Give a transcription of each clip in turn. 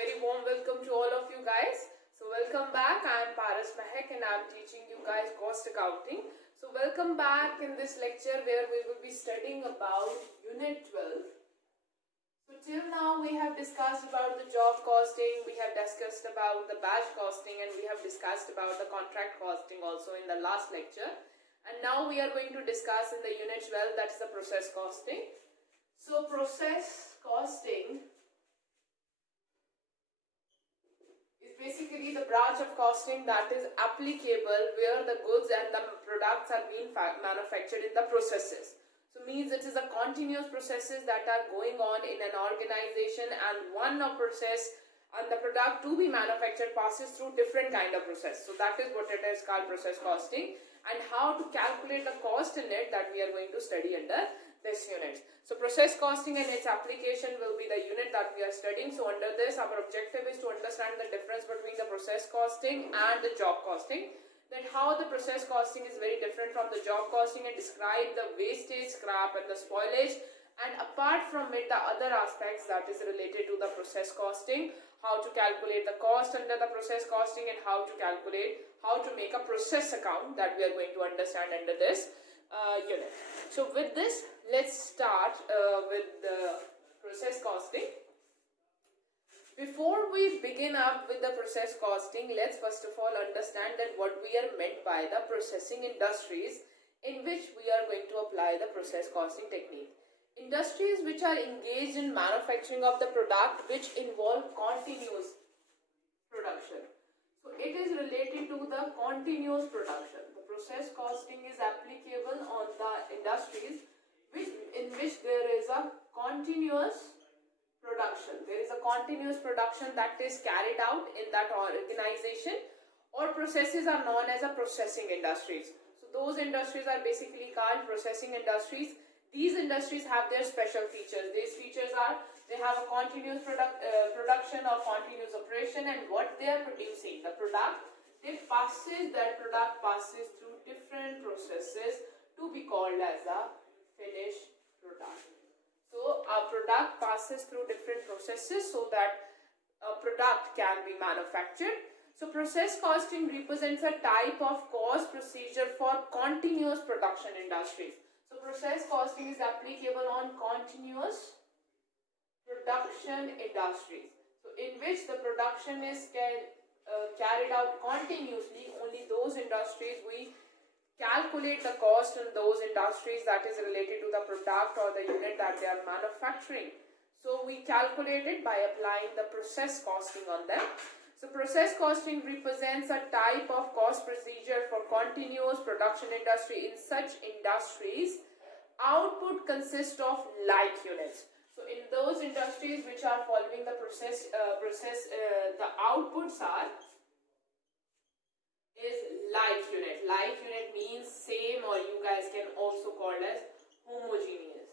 very warm welcome to all of you guys. So welcome back. I am Paras Mahek and I am teaching you guys cost accounting. So welcome back in this lecture where we will be studying about Unit 12. So till now we have discussed about the job costing, we have discussed about the batch costing, and we have discussed about the contract costing also in the last lecture. And now we are going to discuss in the Unit 12, that's the process costing. So process costing is basically the branch of costing that is applicable where the goods and the products are being manufactured in the processes. So means it is a continuous processes that are going on in an organization, and one of process and the product to be manufactured passes through different kind of process. So that is what it is called process costing, and how to calculate the cost in it that we are going to study under this unit. So process costing and its application will be the unit that we are studying. So under this, our objective is to understand the difference between the process costing and the job costing. Then how the process costing is very different from the job costing, and describe the wastage, scrap and the spoilage. And apart from it, the other aspects that is related to the process costing, how to calculate the cost under the process costing, and how to make a process account that we are going to understand under this unit. So with this, let's start with the process costing. Before we begin up with the process costing, let's first of all understand that what we are meant by the processing industries in which we are going to apply the process costing technique. Industries which are engaged in manufacturing of the product which involve continuous production. So it is related to the continuous production. The process costing is applicable on the industries in which there is a continuous production. There is a continuous production that is carried out in that organization, or processes are known as a processing industries. So those industries are basically called processing industries. These industries have their special features. These features are, they have a continuous production or continuous operation, and what they are producing, the product, that product passes through different processes to be called as a finished product. So a product passes through different processes so that a product can be manufactured. So process costing represents a type of cost procedure for continuous production industries. So process costing is applicable on continuous production industries. So in which the production is carried out continuously, only those industries we calculate the cost in those industries that is related to the product or the unit that they are manufacturing. So we calculate it by applying the process costing on them. So process costing represents a type of cost procedure for continuous production industry. In such industries, output consists of like units. So in those industries which are following the process, the outputs is like unit. Like unit means same, or you guys can also call as homogeneous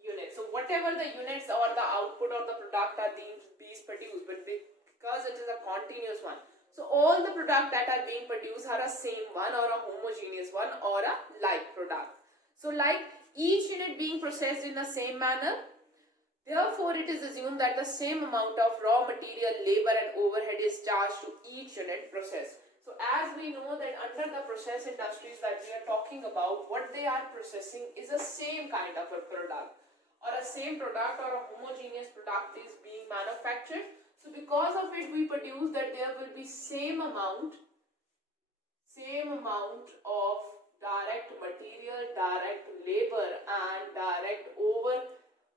unit. So whatever the units or the output or the product are being produced, but because it is a continuous one, so all the product that are being produced are a same one, or a homogeneous one, or a like product. So like each unit being processed in the same manner, therefore it is assumed that the same amount of raw material, labor and overhead is charged to each unit processed. So as we know that under the process industries that we are talking about, what they are processing is a same kind of a product, or a same product or a homogeneous product is being manufactured. So because of it, we produce that there will be same amount of direct material, direct labor and direct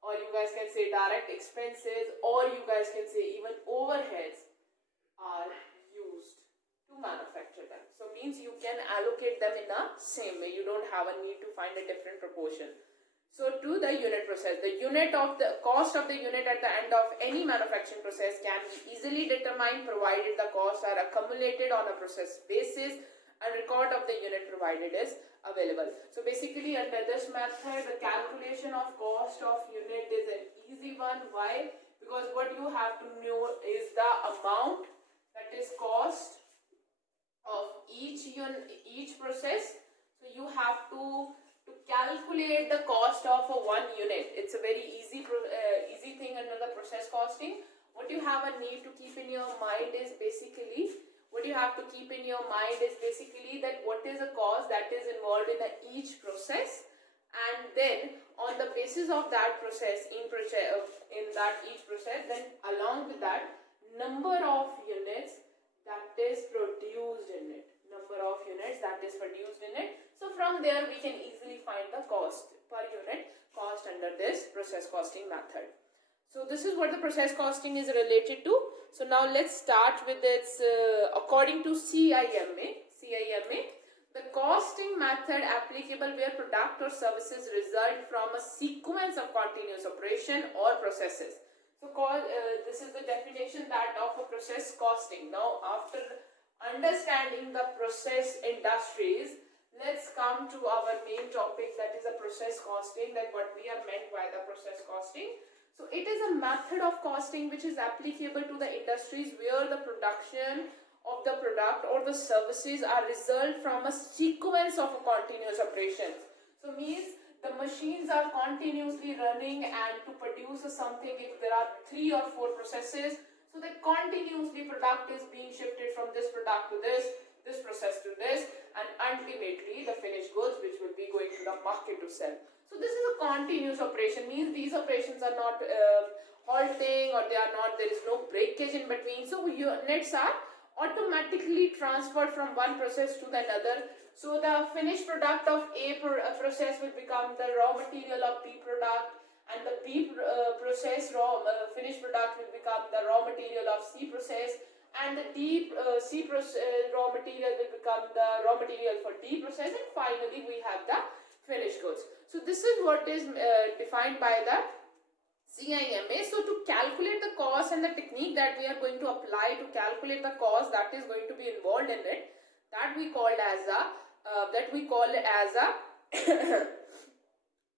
or you guys can say direct expenses, or you guys can say even overheads are used to manufacture them. So means you can allocate them in a same way. You don't have a need to find a different proportion. So to the unit process, the cost of the unit at the end of any manufacturing process can be easily determined provided the costs are accumulated on a process basis and record of the unit provided is available. So basically under this method, the calculation of cost of unit is an easy one. Why? Because what you have to know is the amount, that is cost of each process. So you have to calculate the cost of one unit. It's a very easy thing under the process costing. what you have a need to keep in your mind is basically, that what is the cost that is involved in each process, and then on the basis of that process, in that each process, then along with that, number of units that is produced in it. So from there we can easily find the cost per unit cost under this process costing method. So this is what the process costing is related to. So now let's start with its according to CIMA, the costing method applicable where product or services result from a sequence of continuous operation or processes. So this is the definition that of a process costing. Now after understanding the process industries, let's come to our main topic, that is a process costing, that what we are meant by the process costing. So it is a method of costing which is applicable to the industries where the production of the product or the services are result from a sequence of continuous operations. So means the machines are continuously running, and to produce something, if there are 3 or 4 processes, so that continuously product is being shifted from this product to this process to this, and ultimately the finished goods which will be going to the market to sell. So this is a continuous operation, means these operations are not halting, or there is no breakage in between. So units are automatically transferred from one process to the another. So the finished product of A process will become the raw material of B product, and the B process finished product will become the raw material of C process, and the C raw material will become the raw material for D process, and finally we have the finished goods. So this is what is defined by the CIMA. So to calculate the cost and the technique that we are going to apply to calculate the cost that is going to be involved in it, that we call as a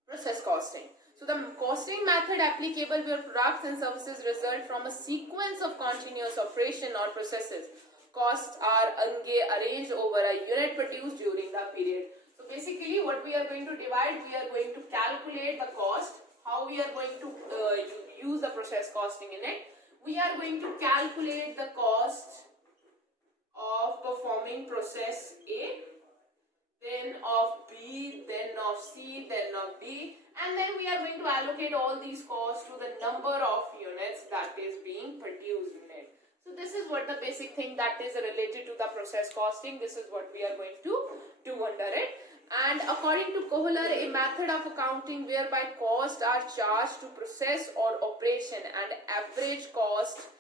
process costing. So the costing method applicable where products and services result from a sequence of continuous operation or processes. Costs are arranged over a unit produced during the period. So basically what we are going to divide, we are going to calculate the cost. How we are going to use the process costing in it? We are going to calculate the cost of performing process A, then of B, then of C, then of D, and then we are going to allocate all these costs to the number of units that is being produced in it. So this is what the basic thing that is related to the process costing. This is what we are going to do under it. And according to Kohler, a method of accounting whereby costs are charged to process or operation and average cost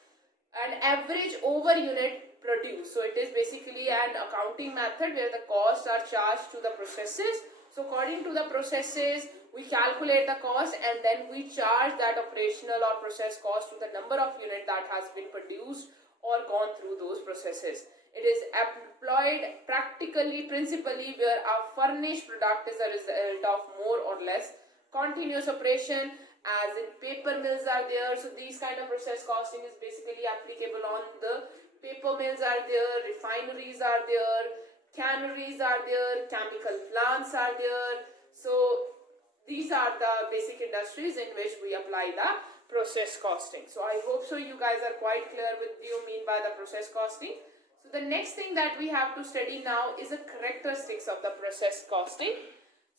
and average over unit produced. So it is basically an accounting method where the costs are charged to the processes. So according to the processes, we calculate the cost, and then we charge that operational or process cost to the number of unit that has been produced or gone through those processes. It is employed principally where a furnished product is a result of more or less continuous operation, as in paper mills are there. So these kind of process costing is basically applicable on the paper mills are there, refineries are there, canneries are there, chemical plants are there. So these are the basic industries in which we apply the process costing. So I hope so you guys are quite clear with what you mean by the process costing. So the next thing that we have to study now is the characteristics of the process costing.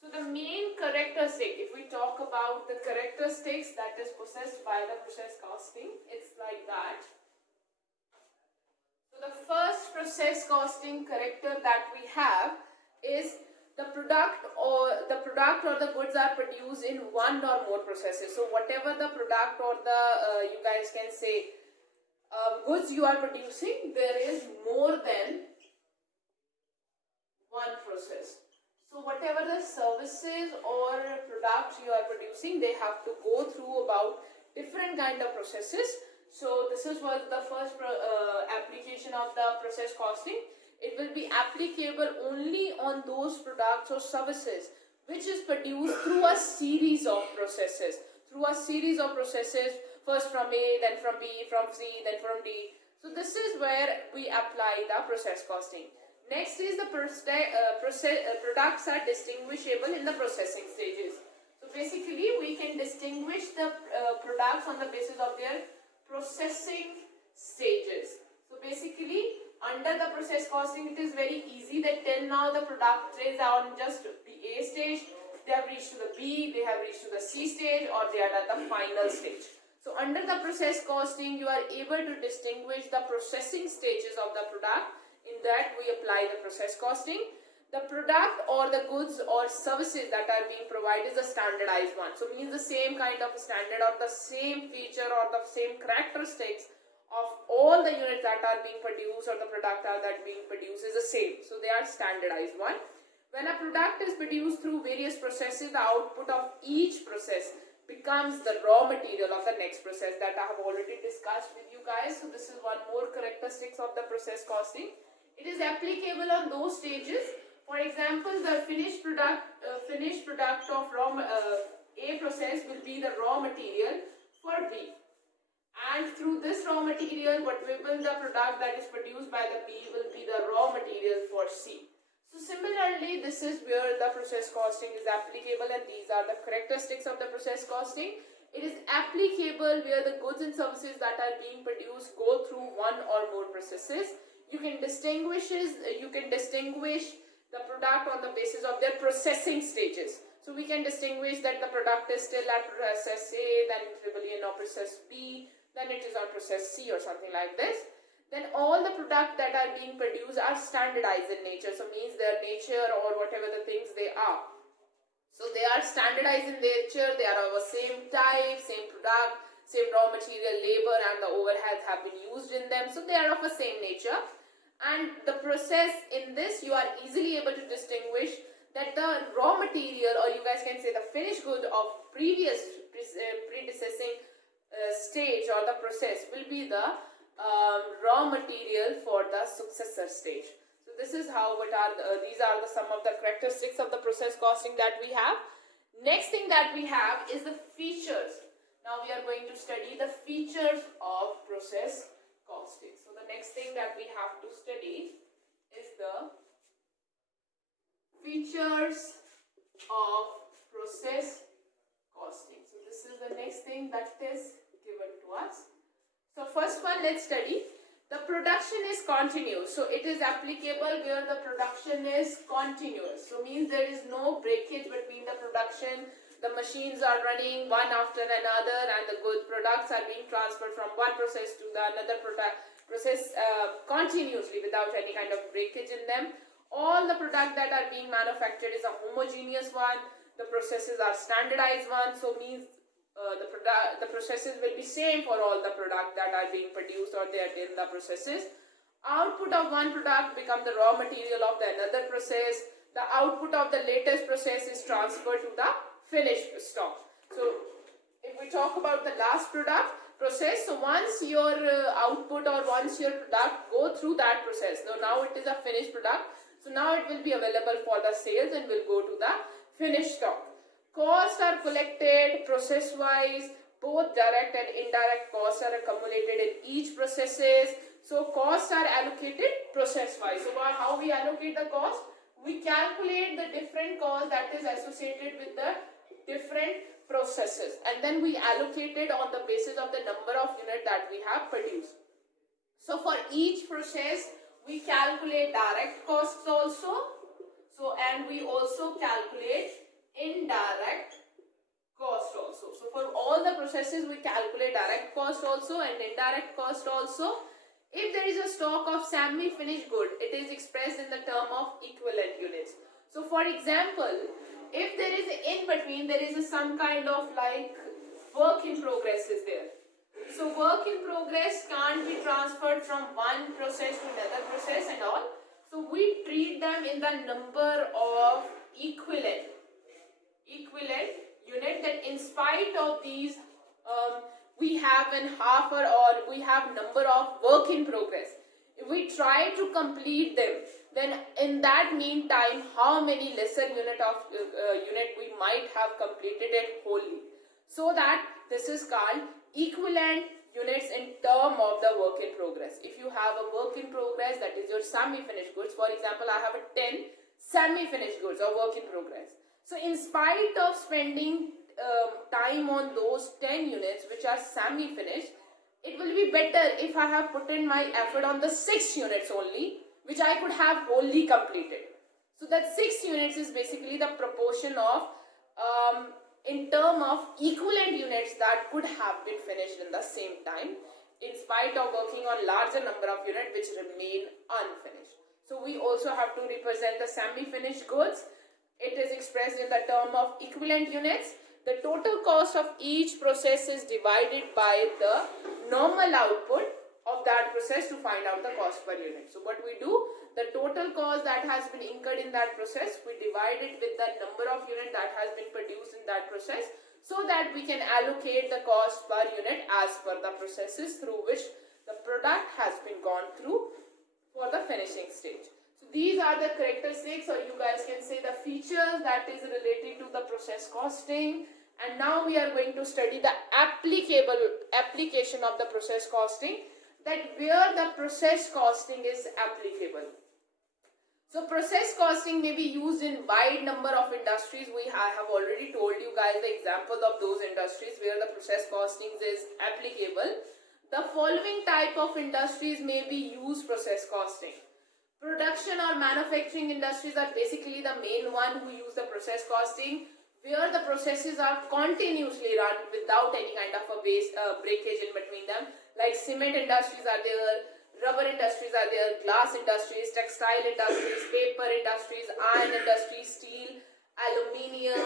So the main characteristic, if we talk about the characteristics that is possessed by the process costing, it's like that. So the first process costing character that we have is the product or the goods are produced in one or more processes. So whatever the product or the you guys can say goods you are producing, there is more than one process. So whatever the services or products you are producing, they have to go through about different kind of processes. So this was the first application of the process costing. It will be applicable only on those products or services which is produced through a series of processes. First from A, then from B, from C, then from D. So this is where we apply the process costing. Next is the products are distinguishable in the processing stages. So basically we can distinguish the products on the basis of their processing stages. So basically, under the process costing, it is very easy that till now the product is on just the A stage, they have reached to the B, they have reached to the C stage, or they are at the final stage. So under the process costing, you are able to distinguish the processing stages of the product. In that we apply the process costing. The product or the goods or services that are being provided is a standardized one. So means the same kind of standard or the same feature or the same characteristics of all the units that are being produced or the product that are being produced is the same. So they are standardized one. When a product is produced through various processes, the output of each process becomes the raw material of the next process that I have already discussed with you guys. So this is one more characteristics of the process costing. It is applicable on those stages. For example, the finished product of A process will be the raw material for B, and through this raw material, what will the product that is produced by the B will be the raw material for C. So similarly, this is where the process costing is applicable, and these are the characteristics of the process costing. It is applicable where the goods and services that are being produced go through one or more processes. You can distinguish the product on the basis of their processing stages. So we can distinguish that the product is still at process A, then it will be in process B, then it is on process C or something like this. Then all the products that are being produced are standardized in nature. So means their nature or whatever the things they are. So they are standardized in nature, they are of the same type, same product, same raw material, labor and the overheads have been used in them. So they are of the same nature. And the process in this, you are easily able to distinguish that the raw material, or you guys can say the finished good of previous predecessing stage or the process will be the raw material for the successor stage. So this is how these are some of the characteristics of the process costing that we have. Next thing that we have is the features. Now we are going to study the features of process costing. So the next thing that we have to study is the features of process costing. So this is the next thing that is given to us. So first one, let's study. The production is continuous. So it is applicable where the production is continuous. So means there is no breakage between the production. The machines are running one after another and the good products are being transferred from one process to the another process continuously without any kind of breakage in them. All the products that are being manufactured is a homogeneous one. The processes are standardized one. So means the processes will be same for all the products that are being produced or they are in the processes. Output of one product become the raw material of the another process. The output of the latest process is transferred to the finished stock. So if we talk about the last product process, so once your output or once your product go through that process, so now it is a finished product, so now it will be available for the sales and will go to the finished stock. Costs are collected process wise, both direct and indirect costs are accumulated in each processes. So costs are allocated process wise. So how we allocate the cost? We calculate the different cost that is associated with the different processes, and then we allocate it on the basis of the number of units that we have produced. So for each process we calculate direct costs also, and we also calculate indirect cost also. So for all the processes we calculate direct cost also and indirect cost also. If there is a stock of semi-finished good, it is expressed in the term of equivalent units. So for example, if there is in between, there is some kind of like work in progress is there. So work in progress can't be transferred from one process to another process and all. So we treat them in the number of equivalent unit, that in spite of these we have an half or we have number of work in progress. If we try to complete them, then in that meantime how many lesser unit we might have completed it wholly. So that this is called equivalent units in term of the work in progress. If you have a work in progress, that is your semi-finished goods. For example, I have a 10 semi-finished goods or work in progress. So in spite of spending time on those 10 units which are semi-finished, it will be better if I have put in my effort on the 6 units only, which I could have wholly completed. So that 6 units is basically the proportion of in term of equivalent units that could have been finished in the same time, in spite of working on larger number of units which remain unfinished. So we also have to represent the semi-finished goods. It is expressed in the term of equivalent units. The total cost of each process is divided by the normal output of that process to find out the cost per unit. So what we do, the total cost that has been incurred in that process, we divide it with the number of units that has been produced in that process, so that we can allocate the cost per unit as per the processes through which the product has been gone through for the finishing stage. So these are the characteristics, or you guys can say the features that is related to the process costing. And now we are going to study the application of the process costing, that where the process costing is applicable. So process costing may be used in wide number of industries. I have already told you guys the examples of those industries where the process costing is applicable. The following type of industries may be used process costing. Production or manufacturing industries are basically the main one who use the process costing, where the processes are continuously run without any kind of a breakage in between them. Like cement industries are there, rubber industries are there, glass industries, textile industries, paper industries, iron industries, steel, aluminium,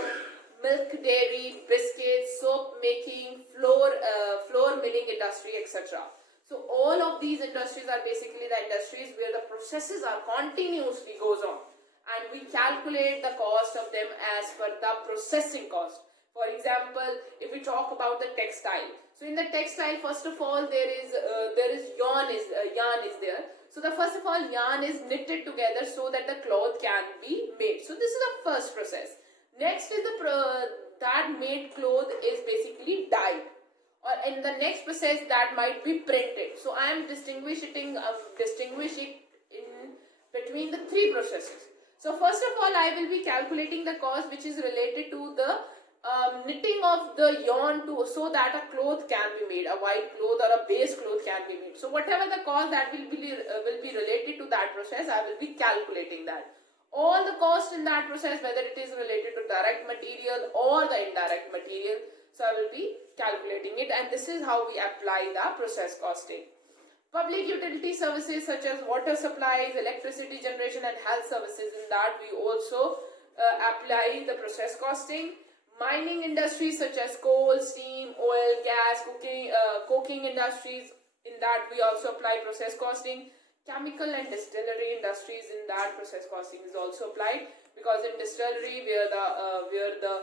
milk dairy, biscuits, soap making, floor milling industry, etc. So all of these industries are basically the industries where the processes are continuously goes on, and we calculate the cost of them as per the processing cost. For example, if we talk about the textile, so in the textile, first of all, there is yarn is there. So the first of all, yarn is knitted together so that the cloth can be made. So this is the first process. Next is that made cloth is basically dyed, or in the next process that might be printed. So I am distinguishing in between the three processes. So first of all, I will be calculating the cost which is related to the knitting of the yarn so that a cloth can be made, a white cloth or a base cloth can be made. So whatever the cost that will be related to that process, I will be calculating that. All the cost in that process, whether it is related to direct material or the indirect material, so I will be calculating it, and this is how we apply the process costing. Public utility services such as water supplies, electricity generation and health services, in that we also apply the process costing. Mining industries such as coal, steam, oil, gas, coking industries, in that we also apply process costing. Chemical and distillery industries, in that process costing is also applied, because in distillery where the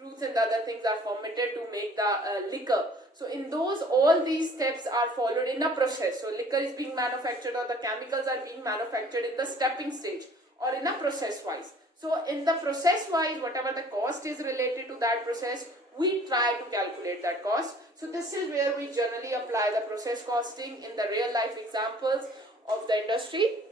fruits and the other things are fermented to make the liquor. So in those, all these steps are followed in a process. So liquor is being manufactured, or the chemicals are being manufactured in the stepping stage or in a process wise. So in the process wise, whatever the cost is related to that process, we try to calculate that cost. So this is where we generally apply the process costing in the real life examples of the industry.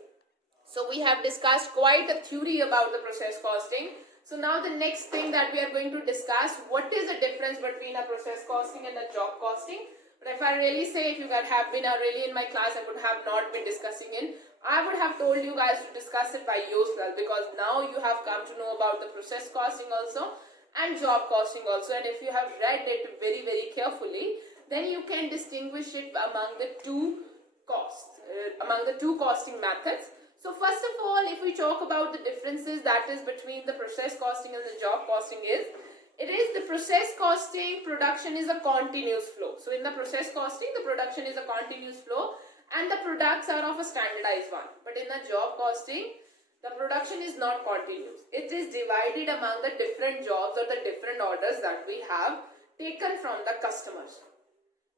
So we have discussed quite a theory about the process costing. So now the next thing that we are going to discuss, what is the difference between a process costing and a job costing. But if I really say, if you guys have been really in my class, I would have not been discussing it. I would have told you guys to discuss it by yourself, because now you have come to know about the process costing also and job costing also. And if you have read it very, very carefully, then you can distinguish it among the two costing methods. So first of all, if we talk about the differences that is between the process costing and the job costing the process costing, production is a continuous flow. So in the process costing, the production is a continuous flow and the products are of a standardized one. But in the job costing, the production is not continuous. It is divided among the different jobs or the different orders that we have taken from the customers.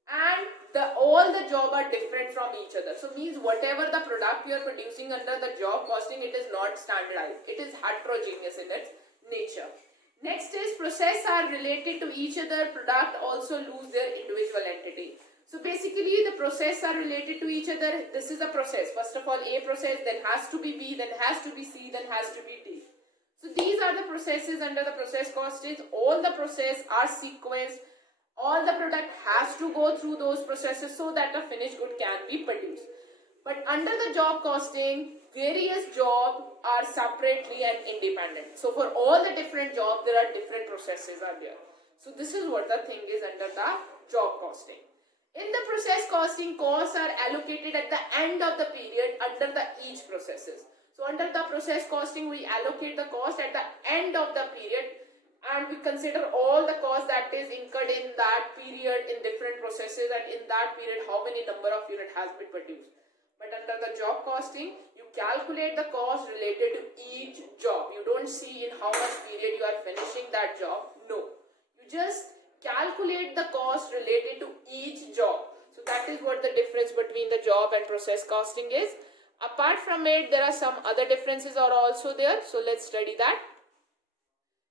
And all the job are different from each other. So means whatever the product you are producing under the job costing, it is not standardized. It is heterogeneous in its nature. Next is process are related to each other. Product also lose their individual entity. So basically the process are related to each other. This is a process. First of all, A process, then has to be B, then has to be C, then has to be D. So these are the processes under the process costing. All the process are sequenced All the product has to go through those processes so that a finished good can be produced. But under the job costing, various jobs are separately and independent. So for all the different jobs, there are different processes are there. So this is what the thing is under the job costing. In the process costing, costs are allocated at the end of the period under the each processes. So under the process costing, we allocate the cost at the end of the period, and we consider all the cost that is incurred in that period in different processes, and in that period how many number of unit has been produced. But under the job costing, you calculate the cost related to each job. You don't see in how much period you are finishing that job. No. You just calculate the cost related to each job. So that is what the difference between the job and process costing is. Apart from it, there are some other differences are also there. So let's study that.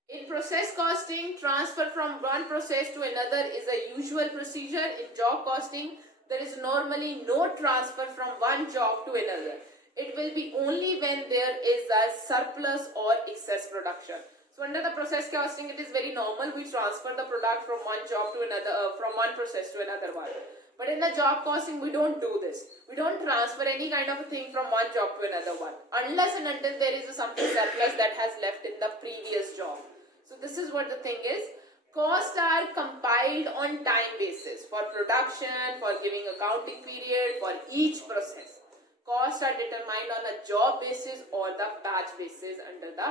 In process costing, transfer from one process to another is a usual procedure. In job costing, there is normally no transfer from one job to another. It will be only when there is a surplus or excess production. So under the process costing, it is very normal we transfer the product from one job to another, from one process to another one. But in the job costing, we don't do this. We don't transfer any kind of a thing from one job to another one, unless and until there is something surplus that has left in the previous job. So this is what the thing is. Costs are compiled on time basis for production, for giving accounting period, for each process. Costs are determined on a job basis or the batch basis under the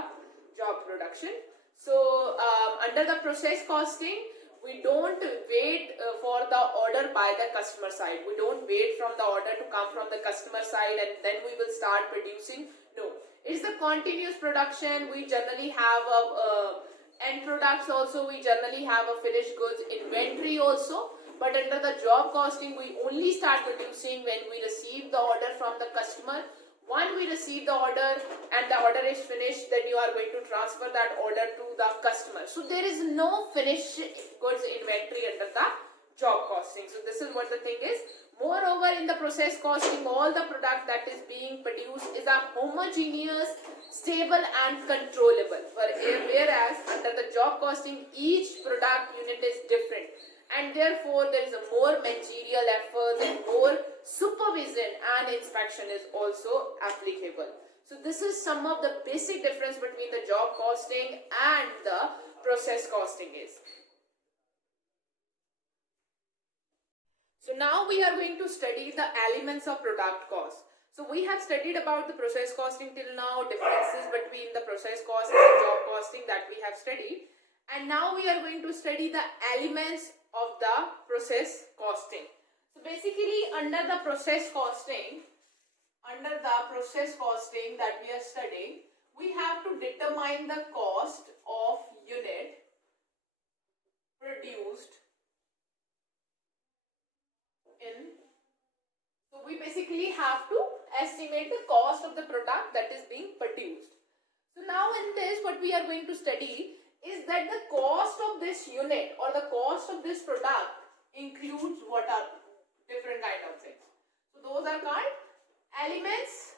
job production. So under the process costing, we don't wait for the order by the customer side. We don't wait from the order to come from the customer side and then we will start producing. No, it's the continuous production. We generally have a end products also. We generally have a finished goods inventory also. But under the job costing, we only start producing when we receive the order from the customer. Once we receive the order and the order is finished, then you are going to transfer that order to the customer. So there is no finished goods inventory under the job costing. So this is what the thing is. Moreover, in the process costing, all the product that is being produced is a homogeneous, stable and controllable. Whereas under the job costing, each product unit is different. And therefore, there is a more managerial efforts and more supervision and inspection is also applicable. So this is some of the basic difference between the job costing and the process costing is. So now we are going to study the elements of product cost. So we have studied about the process costing till now, differences between the process cost and the job costing that we have studied. And now we are going to study the elements of the process costing. So basically under the process costing that we are studying, we have to determine the cost of unit produced in. So we basically have to estimate the cost of the product that is being produced. So now in this, what we are going to study is that the cost of this unit or the cost of this product includes what are different kind of things. So those are called elements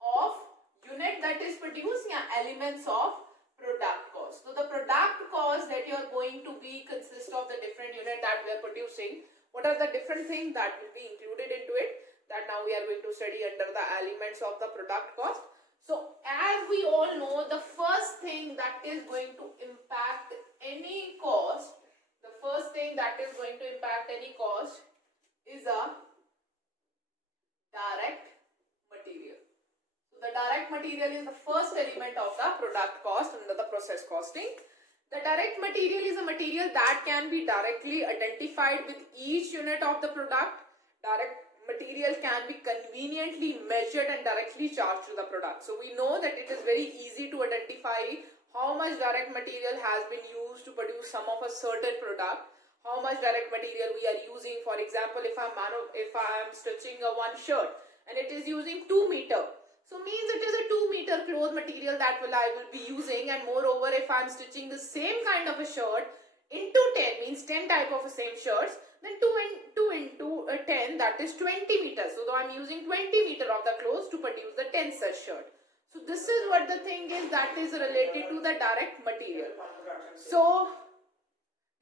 of unit that is produced, elements of product cost. So the product cost that you are going to be consist of the different unit that we are producing. What are the different things that will be included into it? That now we are going to study under the elements of the product cost. So as we all know, the first thing that is going to impact any cost, the first thing that is going to impact any cost is a direct material. So the direct material is the first element of the product cost under the process costing. The direct material is a material that can be directly identified with each unit of the product. Direct material can be conveniently measured and directly charged to the product. So we know that it is very easy to identify how much direct material has been used to produce some of a certain product, how much direct material we are using. For example, if I am stitching a one shirt and it is using 2 meter, so means it is a 2 meter cloth material that I will be using. And moreover, if I am stitching the same kind of a shirt into 10, means 10 type of the same shirts, then 2 into 10, that is 20 meters. So I am using 20 meter of the clothes to produce the 10 such shirt. So this is what the thing is that is related to the direct material. So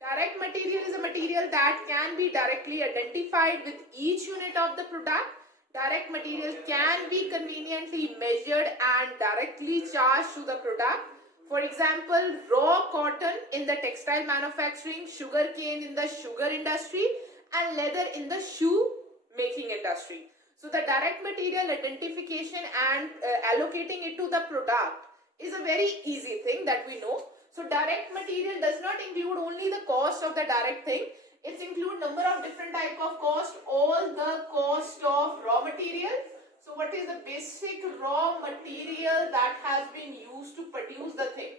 Direct material is a material that can be directly identified with each unit of the product. Direct material can be conveniently measured and directly charged to the product. For example, raw cotton in the textile manufacturing, sugar cane in the sugar industry, and leather in the shoe making industry. So the direct material identification and allocating it to the product is a very easy thing that we know. So direct material does not include only the cost of the direct thing. It includes number of different type of cost, all the cost of raw material. So what is the basic raw material that has been used to produce the thing?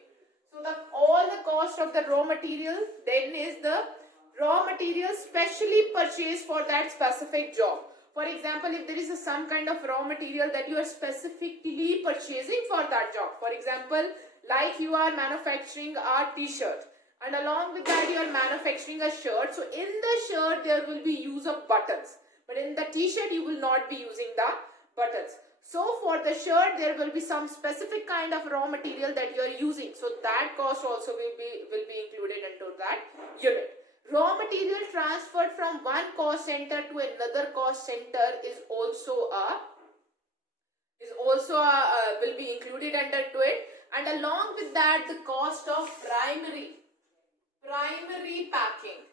So all the cost of the raw material, then is the raw material specially purchased for that specific job. For example, if there is some kind of raw material that you are specifically purchasing for that job, for example, like you are manufacturing a t-shirt and along with that you are manufacturing a shirt, so in the shirt there will be use of buttons, but in the t-shirt you will not be using the buttons. So for the shirt there will be some specific kind of raw material that you are using, so that cost also will be included into that unit. Raw material transferred from one cost center to another cost center is also will be included under to it, and along with that the cost of primary packing.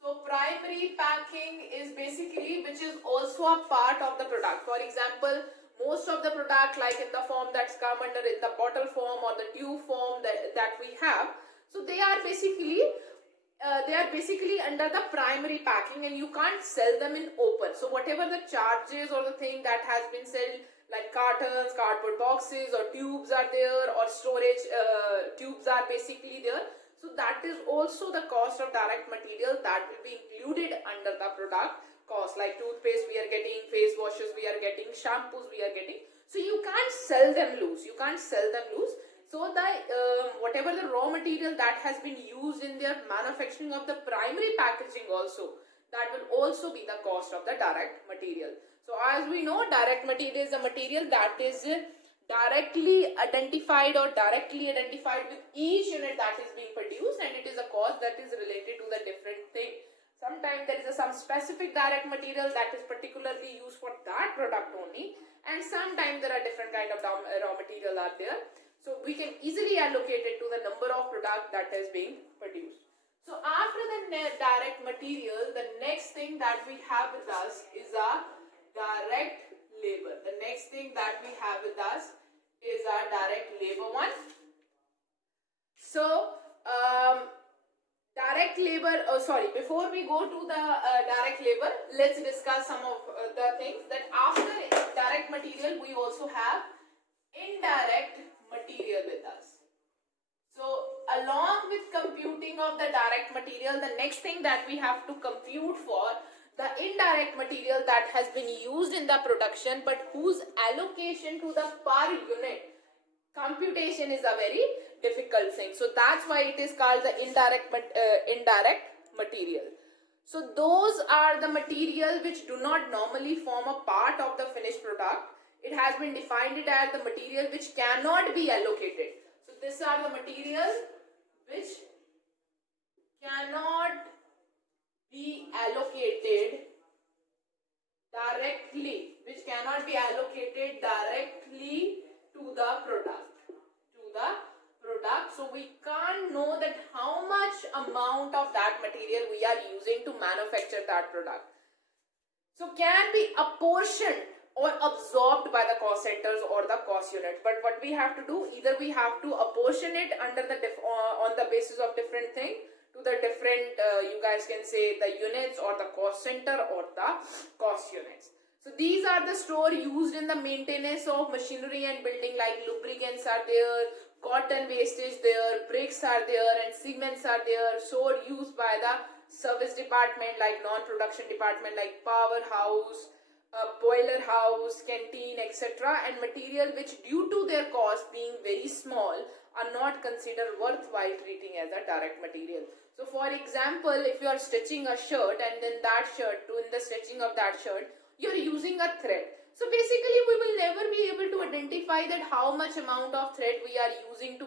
So primary packing is basically which is also a part of the product. For example, most of the product like in the form that's come under in the bottle form or the tube form that we have, so they are basically under the primary packing and you can't sell them in open. So whatever the charges or the thing that has been sold like cartons, cardboard boxes or tubes are there, or storage tubes are basically there. So that is also the cost of direct material that will be included under the product cost, like toothpaste we are getting, face washes we are getting, shampoos we are getting. So you can't sell them loose. So the whatever the raw material that has been used in their manufacturing of the primary packaging also, that will also be the cost of the direct material. So as we know, direct material is a material that is directly identified with each unit that is being produced, and it is a cost that is related to the different thing. Sometimes there is some specific direct material that is particularly used for that product only, and sometimes there are different kind of raw material are there. So we can easily allocate it to the number of product that is being produced. So after the direct material, the next thing that we have with us is a direct labor. The next thing that we have with us is our direct labor one. So direct labor, before we go to the direct labor, let's discuss some of the things that after direct material we also have indirect material with us. So along with computing of the direct material, the next thing that we have to compute for the indirect material that has been used in the production but whose allocation to the per unit computation is a very difficult thing. So that's why it is called the indirect material. So those are the material which do not normally form a part of the finished product. It has been defined as the material which cannot be allocated. So these are the materials which cannot be allocated directly, to the product. So we can't know that how much amount of that material we are using to manufacture that product. So can be apportioned or absorbed by the cost centers or the cost unit. But what we have to do, either we have to apportion it under the on the basis of different thing to the different you guys can say the units or the cost center or the cost units. So these are the store used in the maintenance of machinery and building, like lubricants are there, cotton wastage there, bricks are there, and cements are there. So used by the service department like non-production department like powerhouse, boiler house, canteen, etc. And material which due to their cost being very small are not considered worthwhile treating as a direct material. So for example, if you are stitching a shirt and then that shirt, in the stitching of that shirt, you are using a thread. So basically we will never be able to identify that how much amount of thread we are using to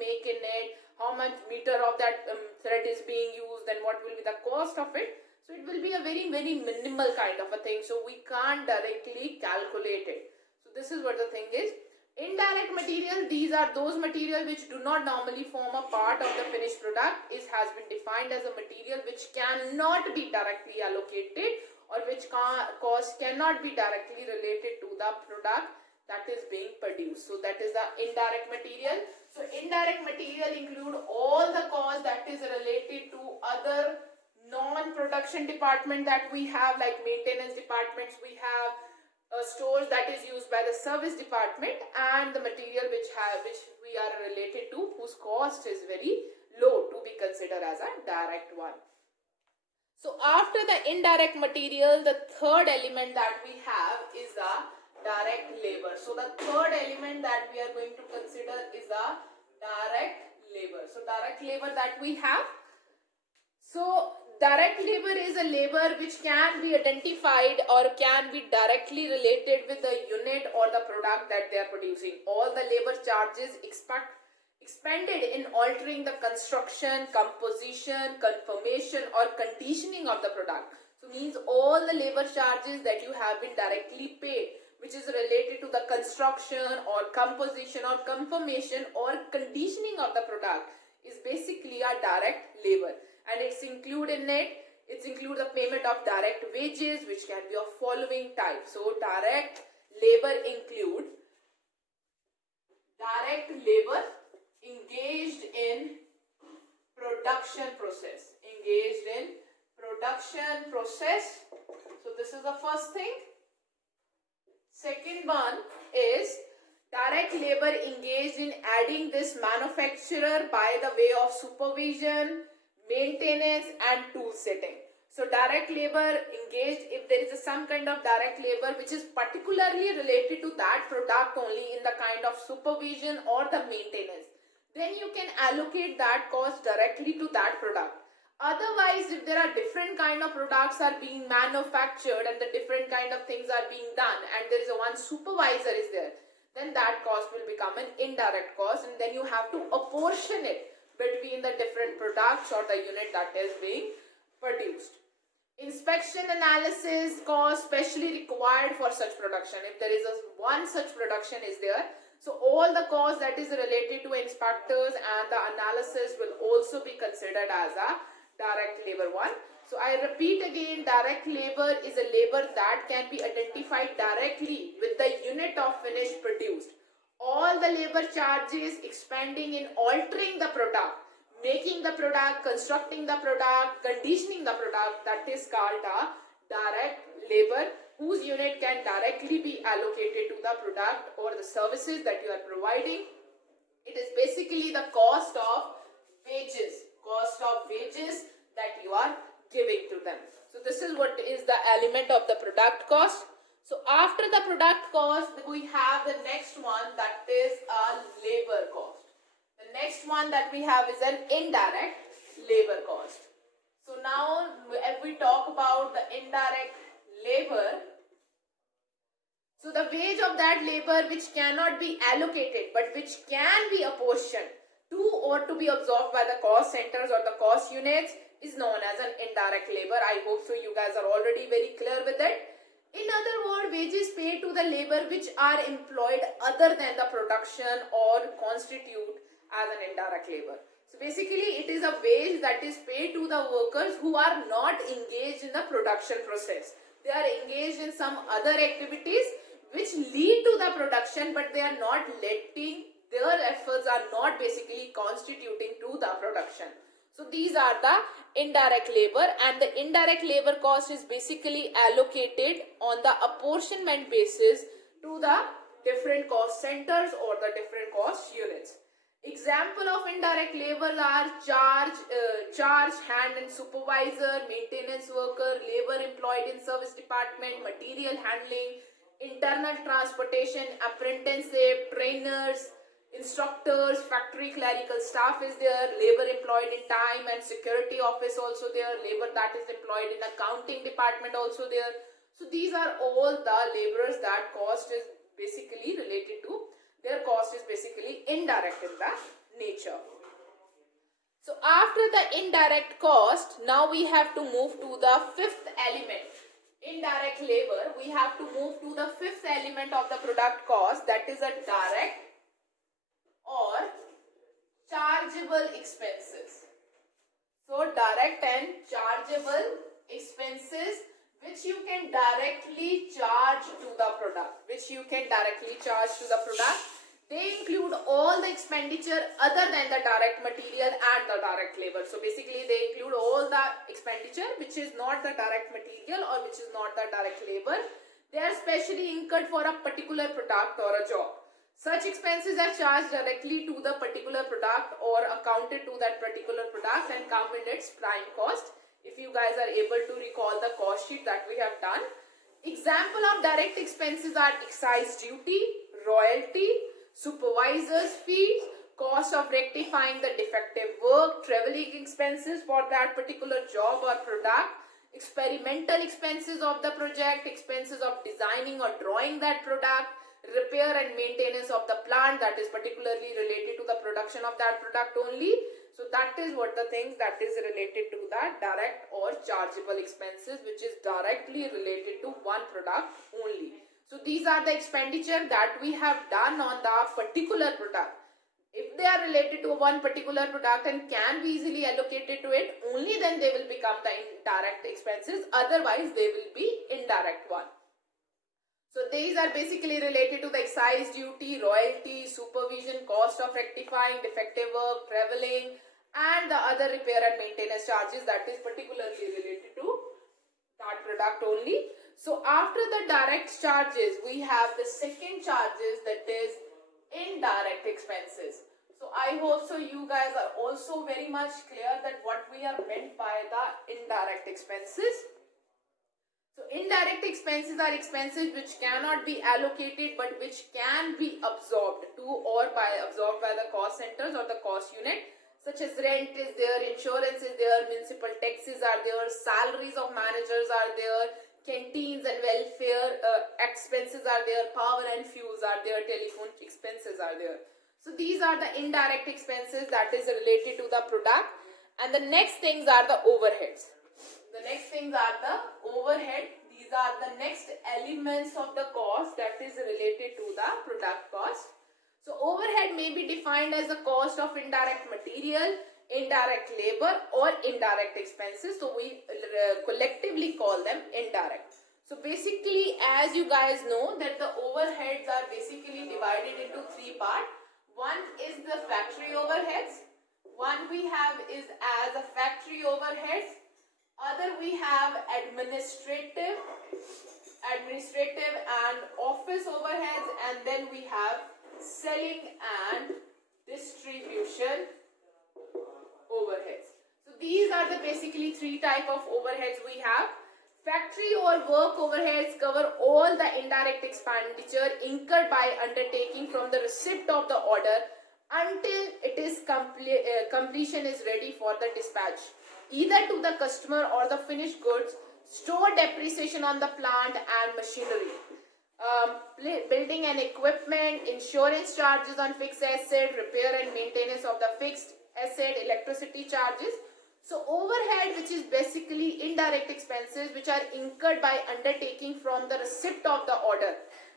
make in it, how much meter of that thread is being used, and what will be the cost of it. So it will be a very minimal kind of a thing, so we can't directly calculate it. So this is what the thing is. Indirect material, these are those material which do not normally form a part of the finished product. It has been defined as a material which cannot be directly allocated, or which cost cannot be directly related to the product that is being produced. So that is the indirect material. So indirect material include all the cost that is related to other non-production department that we have, like maintenance departments we have, stores that is used by the service department, and the material which we are related to, whose cost is very low to be considered as a direct one. So after the indirect material, the third element that we have is the direct labor. So the third element that we are going to consider is the direct labor. So direct labor that we have. So direct labor is a labor which can be identified or can be directly related with the unit or the product that they are producing. All the labor charges expended in altering the construction, composition, conformation or conditioning of the product. So means all the labor charges that you have been directly paid, which is related to the construction or composition or conformation or conditioning of the product, is basically a direct labor. And it's include the payment of direct wages, which can be of following type. So direct labor include direct labor engaged in production process. So this is the first thing. Second one is direct labor engaged in adding this manufacturer by the way of supervision, maintenance and tool setting. So direct labor engaged, if there is some kind of direct labor which is particularly related to that product only in the kind of supervision or the maintenance, then you can allocate that cost directly to that product. Otherwise, if there are different kind of products are being manufactured and the different kind of things are being done, and there is a one supervisor is there, then that cost will become an indirect cost, and then you have to apportion it between the different products or the unit that is being produced. Inspection analysis cost specially required for such production. If there is one such production is there, so all the cost that is related to inspectors and the analysis will also be considered as a direct labor one. So I repeat again, direct labor is a labor that can be identified directly with the unit of finished produced. All the labor charges expending in altering the product, making the product, constructing the product, conditioning the product, that is called a direct labor, whose unit can directly be allocated to the product or the services that you are providing. It is basically the cost of wages that you are giving to them. So this is what is the element of the product cost. So after the product cost, we have the next one, that is a labor cost. The next one that we have is an indirect labor cost. So now if we talk about the indirect labor, so the wage of that labor which cannot be allocated but which can be apportioned to or to be absorbed by the cost centers or the cost units is known as an indirect labor. I hope so you guys are already very clear with it. In other words, wages paid to the labor which are employed other than the production or constitute as an indirect labor. So basically it is a wage that is paid to the workers who are not engaged in the production process. They are engaged in some other activities which lead to the production, but they are not letting, their efforts are not basically constituting to the production. So these are the indirect labor, and the indirect labor cost is basically allocated on the apportionment basis to the different cost centers or the different cost units. Example of indirect labor are charge, hand and supervisor, maintenance worker, labor employed in service department, material handling, internal transportation, apprenticeship, trainers, instructors, factory clerical staff is there, labor employed in time and security office also there, labor that is employed in accounting department also there. So these are all the laborers that cost is basically related to, their cost is basically indirect in the nature. So after the indirect cost, now we have to move to the fifth element. Indirect labor, we have to move to the fifth element of the product cost, that is a direct or chargeable expenses. So direct and chargeable expenses which you can directly charge to the product. They include all the expenditure other than the direct material and the direct labor. So basically they include all the expenditure which is not the direct material or which is not the direct labor. They are specially incurred for a particular product or a job. Such expenses are charged directly to the particular product or accounted to that particular product and come in its prime cost. If you guys are able to recall the cost sheet that we have done. Example of direct expenses are excise duty, royalty, supervisor's fees, cost of rectifying the defective work, traveling expenses for that particular job or product, experimental expenses of the project, expenses of designing or drawing that product, repair and maintenance of the plant that is particularly related to the production of that product only. So that is what the things that is related to that direct or chargeable expenses which is directly related to one product only. So these are the expenditure that we have done on the particular product. If they are related to one particular product and can be easily allocated to it, only then they will become the indirect expenses, otherwise they will be indirect one. So these are basically related to the excise duty, royalty, supervision, cost of rectifying defective work, traveling and the other repair and maintenance charges that is particularly related to that product only. So after the direct charges, we have the second charges that is indirect expenses. So I hope so you guys are also very much clear that what we are meant by the indirect expenses. So indirect expenses are expenses which cannot be allocated but which can be absorbed to or absorbed by the cost centers or the cost unit, such as rent is there, insurance is there, municipal taxes are there, salaries of managers are there, canteens and welfare expenses are there, power and fuels are there, telephone expenses are there. So these are the indirect expenses that is related to the product. And the next things are the overheads. These are the next elements of the cost that is related to the product cost. So overhead may be defined as the cost of indirect material, indirect labor or indirect expenses. So we collectively call them indirect. So basically, as you guys know that the overheads are basically divided into three parts. One is the factory overheads. One we have is as a factory overheads. Other we have administrative and office overheads, and then we have selling and distribution overheads. So these are the basically three type of overheads we have. Factory or work overheads cover all the indirect expenditure incurred by undertaking from the receipt of the order until it is completion is ready for the dispatch, either to the customer or the finished goods, store depreciation on the plant and machinery, building and equipment, insurance charges on fixed asset, repair and maintenance of the fixed asset, electricity charges. So overhead, which is basically indirect expenses which are incurred by undertaking from the receipt of the order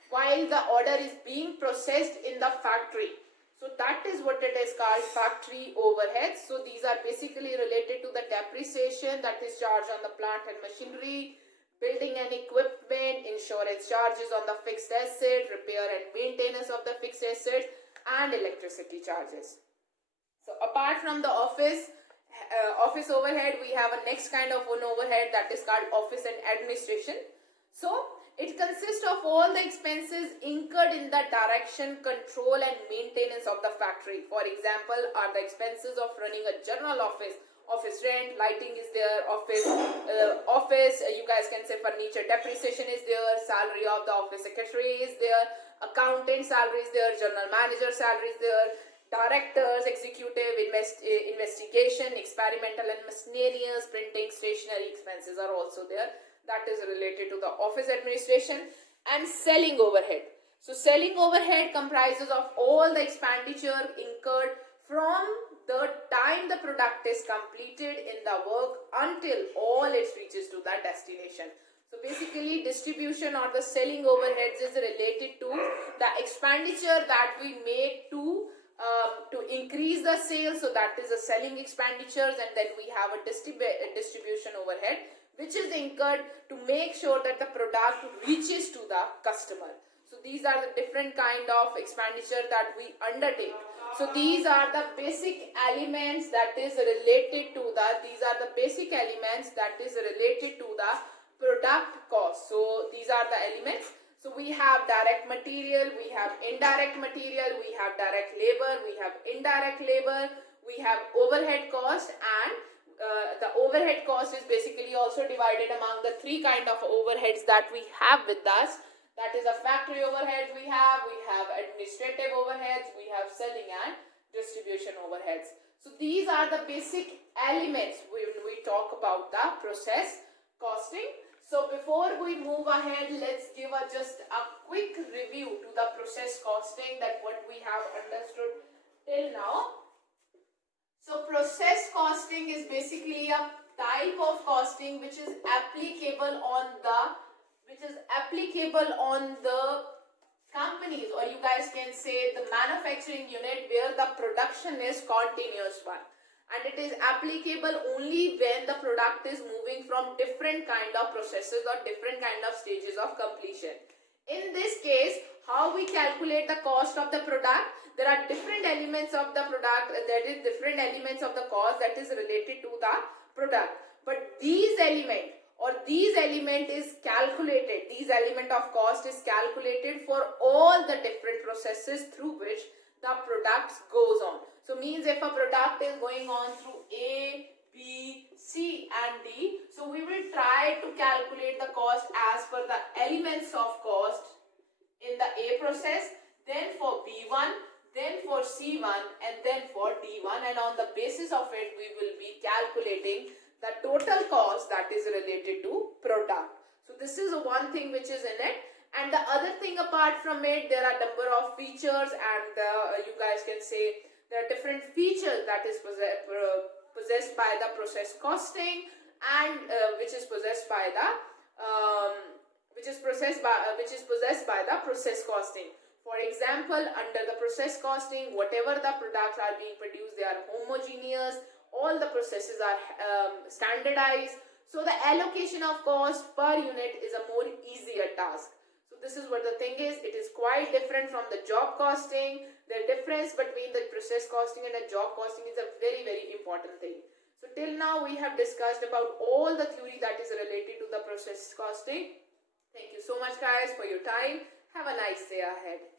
while the order is being processed in the factory. So that is what it is called, factory overheads. So these are basically related to the depreciation that is charged on the plant and machinery, building and equipment, insurance charges on the fixed asset, repair and maintenance of the fixed assets, and electricity charges. So apart from the office overhead, we have a next kind of one overhead that is called office and administration. So it consists of all the expenses incurred in the direction, control and maintenance of the factory. For example, are the expenses of running a general office rent, lighting is there, office, you guys can say furniture depreciation is there, salary of the office secretary is there, accountant salary is there, general manager salary is there, directors, executive, investigation, experimental and miscellaneous, printing, stationery expenses are also there. That is related to the office administration. And selling overhead. So selling overhead comprises of all the expenditure incurred from the time the product is completed in the work until all it reaches to the destination. So basically distribution or the selling overheads is related to the expenditure that we make to increase the sales, so that is the selling expenditures, and then we have a distribution overhead which is incurred to make sure that the product reaches to the customer. So these are the different kind of expenditure that we undertake. So these are the basic elements that is related to the product cost. So these are the elements. So we have direct material, we have indirect material, we have direct labor, we have indirect labor, we have overhead cost, and the overhead cost is basically also divided among the three kind of overheads that we have with us. That is a factory overheads we have administrative overheads, we have selling and distribution overheads. So these are the basic elements when we talk about the process costing. So before we move ahead, let's give just a quick review to the process costing, that what we have understood till now. So process costing is basically a type of costing which is applicable on the companies, or you guys can say the manufacturing unit where the production is continuous one, and it is applicable only when the product is moving from different kind of processes or different kind of stages of completion. In this case, how we calculate the cost of the product? There are different elements of the product, there is different elements of the cost that is related to the product, but these element is calculated, these element of cost is calculated for all the different processes through which the product goes on. So means if a product is going on through A, B, C and D, so we will try to calculate the cost as per the elements of cost in the A process, then for B1, then for C1 and then for D1, and on the basis of it we will be calculating the total cost that is related to product. So this is one thing which is in it, and the other thing apart from it, there are number of features, and you guys can say there are different features that is possessed by the process costing, and which is possessed by the process costing. For example, under the process costing, whatever the products are being produced, they are homogeneous, all the processes are standardized, so the allocation of cost per unit is a more easier task. So this is what the thing is, it is quite different from the job costing. The difference between the process costing and the job costing is a very, very important thing. So till now we have discussed about all the theory that is related to the process costing. Thank you so much guys for your time. Have a nice day ahead.